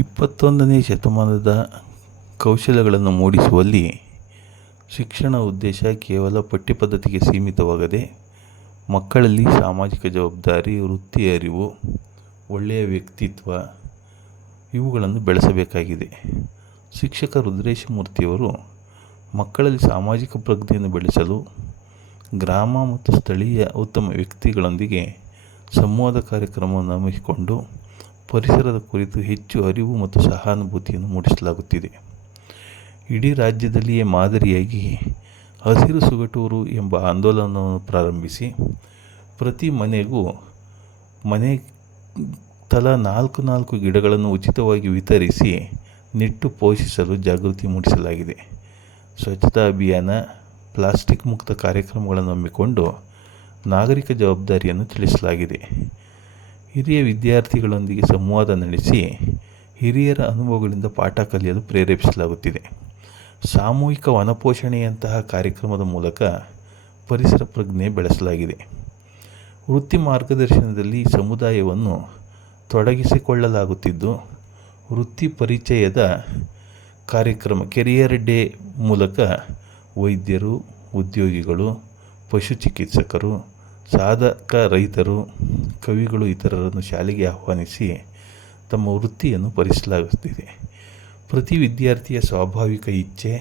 21ನೇ ಶತಮಾನದ ಕೌಶಲ್ಯಗಳನ್ನು ಮೂಡಿಸುವಲ್ಲಿ ಶಿಕ್ಷಣ ಉದ್ದೇಶ ಕೇವಲ ಪಠ್ಯಪದ್ಧತಿಗೆ ಸೀಮಿತವಾಗದೆ ಮಕ್ಕಳಲ್ಲಿ ಸಾಮಾಜಿಕ ಜವಾಬ್ದಾರಿ, ವೃತ್ತಿ ಅರಿವು, ಒಳ್ಳೆಯ ವ್ಯಕ್ತಿತ್ವ ಇವುಗಳನ್ನು ಬೆಳೆಸಬೇಕಾಗಿದೆ. ಶಿಕ್ಷಕ ರುದ್ರೇಶಮೂರ್ತಿಯವರು ಮಕ್ಕಳಲ್ಲಿ ಸಾಮಾಜಿಕ ಪ್ರಜ್ಞೆಯನ್ನು ಬೆಳೆಸಲು ಗ್ರಾಮ ಮತ್ತು ಸ್ಥಳೀಯ ಉತ್ತಮ ವ್ಯಕ್ತಿಗಳೊಂದಿಗೆ ಸಂವಾದ ಕಾರ್ಯಕ್ರಮವನ್ನು ಹಮ್ಮಿಕೊಂಡು ಪರಿಸರದ ಕುರಿತು ಹೆಚ್ಚು ಅರಿವು ಮತ್ತು ಸಹಾನುಭೂತಿಯನ್ನು ಮೂಡಿಸಲಾಗುತ್ತಿದೆ. ಇಡೀ ರಾಜ್ಯದಲ್ಲಿಯೇ ಮಾದರಿಯಾಗಿ ಹಸಿರು ಸುಗಟೂರು ಎಂಬ ಆಂದೋಲನವನ್ನು ಪ್ರಾರಂಭಿಸಿ ಪ್ರತಿ ಮನೆ ತಲಾ 4 ಗಿಡಗಳನ್ನು ಉಚಿತವಾಗಿ ವಿತರಿಸಿ ನೆಟ್ಟು ಪೋಷಿಸಲು ಜಾಗೃತಿ ಮೂಡಿಸಲಾಗಿದೆ. ಸ್ವಚ್ಛತಾ ಅಭಿಯಾನ, ಪ್ಲಾಸ್ಟಿಕ್ ಮುಕ್ತ ಕಾರ್ಯಕ್ರಮಗಳನ್ನು ಹಮ್ಮಿಕೊಂಡು ನಾಗರಿಕ ಜವಾಬ್ದಾರಿಯನ್ನು ತಿಳಿಸಲಾಗಿದೆ. ಹಿರಿಯ ವಿದ್ಯಾರ್ಥಿಗಳೊಂದಿಗೆ ಸಂವಾದ ನಡೆಸಿ ಹಿರಿಯರ ಅನುಭವಗಳಿಂದ ಪಾಠ ಕಲಿಯಲು ಪ್ರೇರೇಪಿಸಲಾಗುತ್ತಿದೆ. ಸಾಮೂಹಿಕ ವನಪೋಷಣೆಯಂತಹ ಕಾರ್ಯಕ್ರಮದ ಮೂಲಕ ಪರಿಸರ ಪ್ರಜ್ಞೆ ಬೆಳೆಸಲಾಗಿದೆ. ವೃತ್ತಿ ಮಾರ್ಗದರ್ಶನದಲ್ಲಿ ಸಮುದಾಯವನ್ನು ತೊಡಗಿಸಿಕೊಳ್ಳಲಾಗುತ್ತಿದ್ದು, ವೃತ್ತಿ ಪರಿಚಯದ ಕಾರ್ಯಕ್ರಮ ಕೆರಿಯರ್ ಡೇ ಮೂಲಕ ವೈದ್ಯರು, ಉದ್ಯೋಗಿಗಳು, ಪಶು ಚಿಕಿತ್ಸಕರು, ಸಾಧಕ ರೈತರು, ಕವಿಗಳು ಇತರರನ್ನು ಶಾಲೆಗೆ ಆಹ್ವಾನಿಸಿ ತಮ್ಮ ವೃತ್ತಿಯನ್ನು ಪರಿಚಯಿಸಲಾಗುತ್ತಿದೆ. ಪ್ರತಿ ವಿದ್ಯಾರ್ಥಿಯ ಸ್ವಾಭಾವಿಕ ಇಚ್ಛೆ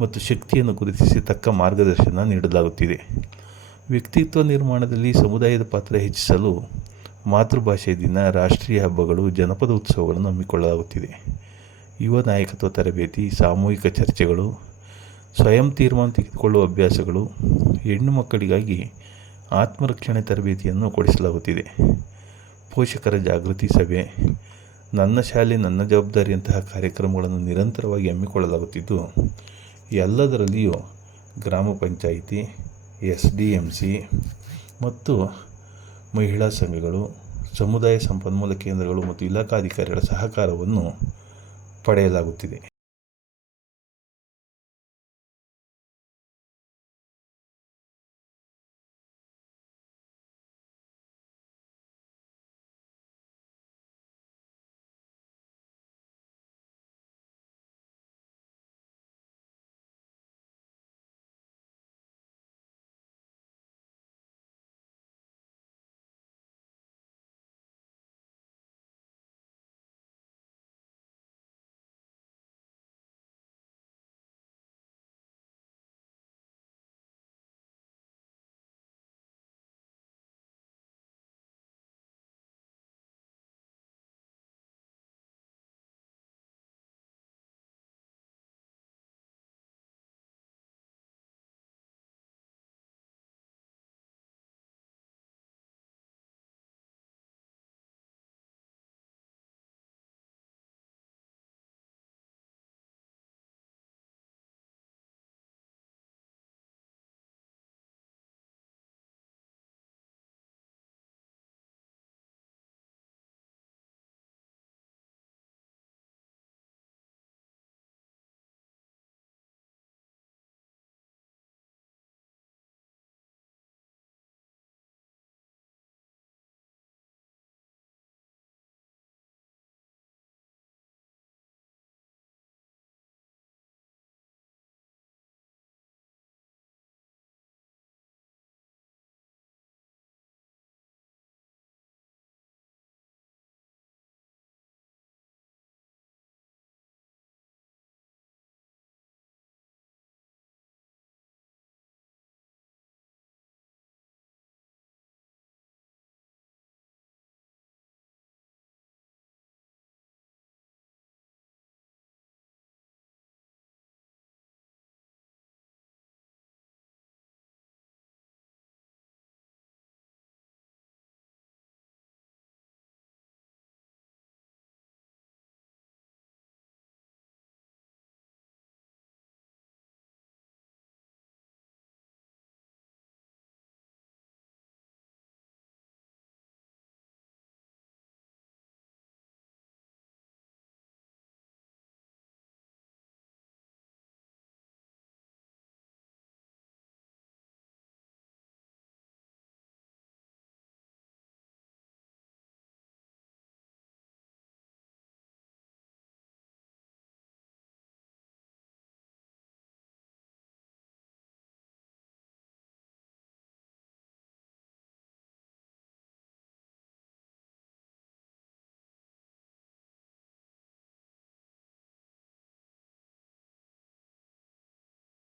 ಮತ್ತು ಶಕ್ತಿಯನ್ನು ಗುರುತಿಸಿ ತಕ್ಕ ಮಾರ್ಗದರ್ಶನ ನೀಡಲಾಗುತ್ತಿದೆ. ವ್ಯಕ್ತಿತ್ವ ನಿರ್ಮಾಣದಲ್ಲಿ ಸಮುದಾಯದ ಪಾತ್ರ ಹೆಚ್ಚಿಸಲು ಮಾತೃಭಾಷೆ ದಿನ, ರಾಷ್ಟ್ರೀಯ ಹಬ್ಬಗಳು, ಜನಪದ ಉತ್ಸವಗಳನ್ನು ಹಮ್ಮಿಕೊಳ್ಳಲಾಗುತ್ತಿದೆ. ಯುವ ನಾಯಕತ್ವ ತರಬೇತಿ, ಸಾಮೂಹಿಕ ಚರ್ಚೆಗಳು, ಸ್ವಯಂ ತೀರ್ಮಾನ ತೆಗೆದುಕೊಳ್ಳುವ ಅಭ್ಯಾಸಗಳು, ಹೆಣ್ಣು ಮಕ್ಕಳಿಗಾಗಿ ಆತ್ಮರಕ್ಷಣೆ ತರಬೇತಿಯನ್ನು ಕೊಡಿಸಲಾಗುತ್ತಿದೆ. ಪೋಷಕರ ಜಾಗೃತಿ ಸಭೆ, ನನ್ನ ಶಾಲೆ ನನ್ನ ಜವಾಬ್ದಾರಿಯಂತಹ ಕಾರ್ಯಕ್ರಮಗಳನ್ನು ನಿರಂತರವಾಗಿ ಹಮ್ಮಿಕೊಳ್ಳಲಾಗುತ್ತಿದ್ದು, ಎಲ್ಲದರಲ್ಲಿಯೂ ಗ್ರಾಮ ಪಂಚಾಯಿತಿ, SDMC ಮತ್ತು ಮಹಿಳಾ ಸಂಘಗಳು, ಸಮುದಾಯ ಸಂಪನ್ಮೂಲ ಕೇಂದ್ರಗಳು ಮತ್ತು ಇಲಾಖಾಧಿಕಾರಿಗಳ ಸಹಕಾರವನ್ನು ಪಡೆಯಲಾಗುತ್ತಿದೆ.